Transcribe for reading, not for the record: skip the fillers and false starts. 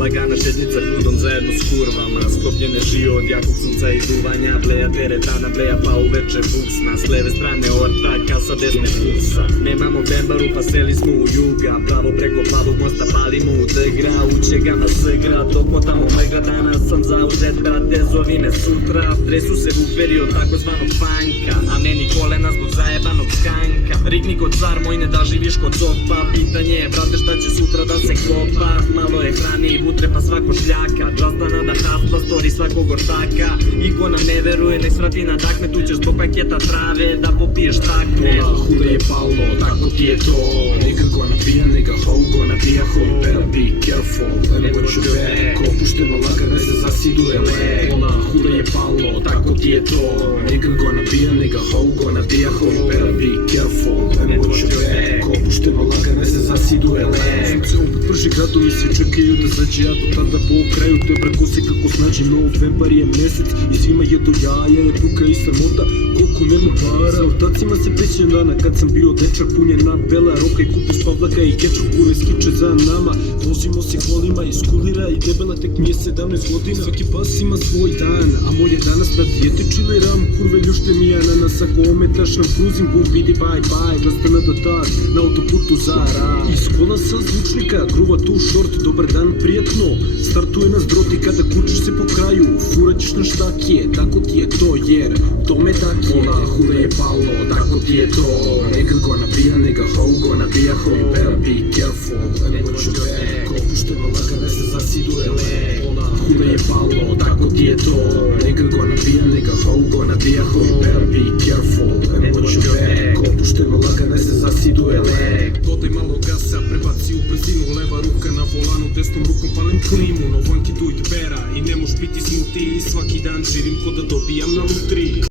Lagana šetnica hudom zajedno s kurvama. Sklopljene žije od jakog sunca i duvanja. Bleja teretana, bleja pa uveče buksna. S leve strane ortaka, sa desne pulsa. Nemamo bembaru pa seli smo u juga. Plavo preko plavog mosta palimo u degra. Uće ga na segra, dok motamo megra. Danas sam zauzet, brate, zovi me sutra. Tresu se buferi od takozvanog panka, a meni kolena zbog zajebanog skanka. Rikni kod car moj, ne da živiš kod copa. Pitanje je, brate, šta će sutra da se klopa. Malo je hrani i vutre pa svako šljaka. Džasta nada hasta, stori svakog ortaka. I ko nam ne veruje, nek svrati na dakme. Tu ćeš zbog paketa trave da popiješ takve. Pola huda je palo, tako ti je to. Nigga gonna be a nigga, hoe gonna be a hoe. Better be careful, and what you back. Opušteno lagane se zasiduje lek. Pola huda je palo, tako ti je to. Nigga gonna be a nigga, hoe gonna be a hoe. Better be careful, and what you back. Opušteno lagane se zasiduje lek. Sunce opet prži gradom i svi čekaju da zađe, ja do tada po kraju te preko kako snađi. Novembar je mesec i svima je do jaja, je buka i sramota koliko nema para. Ortacima se prećem dana kad sam bio dečak, punjena bela roka i kupus pavlaka i kečup, kure skiče za nama. Vozimo se kolima iz kulira i debela tek mi je 17 godina. Svaki pas ima svoj dan, a moj je danas na dijeti čiliram. Kurve ljušte mi ananas, ako ometaš na pruzim bum vidi bye bye. Rastana do tad, na autoputu za rad. Iz kola sa zvučnika, gruva tu short, dobar dan, prijatno. Startuje nas droti kada kučiš se po kraju. Furaćeš na štakije, tako ti je to jer to me tak je. Pola huda je palo, tako ti je to. Nigga gonna be a nigga, hoe gonna be a hoe. Better be careful, and what you back. Opušteno lagane se zasiduje lek. Pola huda je palo, tako ti je to. Nigga gonna be a nigga, hoe gonna be a hoe. Better be careful, and what you back. Opušteno lagane se zasiduje lek. Dodaj malo gasa, prebaci u brzinu. Leva ruka na volanu, desnom rukom palim klimu. No vanki duj pera i ne moš biti smuti. Svaki dan živim ko da dobijam na lutri.